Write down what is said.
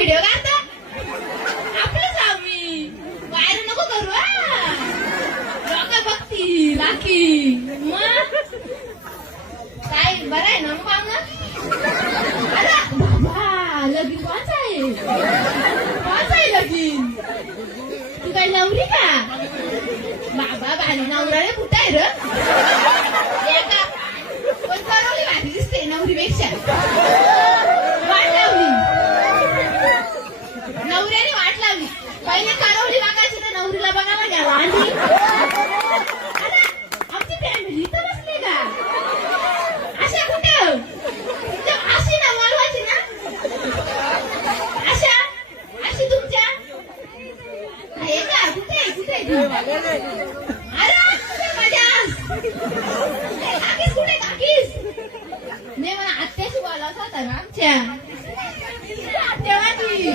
video काढता आपलंच आम्ही वायर नको करू लोक बघती लाकी मग काय बरं आहे ना मग अरे बाबा लगीन कोणाचं आहे लगीन तू काय नवरी का बाबा भारी नवऱ्याने कुठं आहे र एका पण करवली भारी दिसते नवरीपेक्षा वाट लावली नवऱ्याने वाट लावली पहिले करवली बघायची तर नवरीला बघायला घ्यावा आणि अरे आमची फॅमिली तर नसली का अशा कुठं अशी ना बोलवायची ना अशा अशी तुमच्या आहे का कुठे अरे काकीस कुठे काकीस नाही मला आत्याशी बोलावं होता ना आमच्या आत्या माझी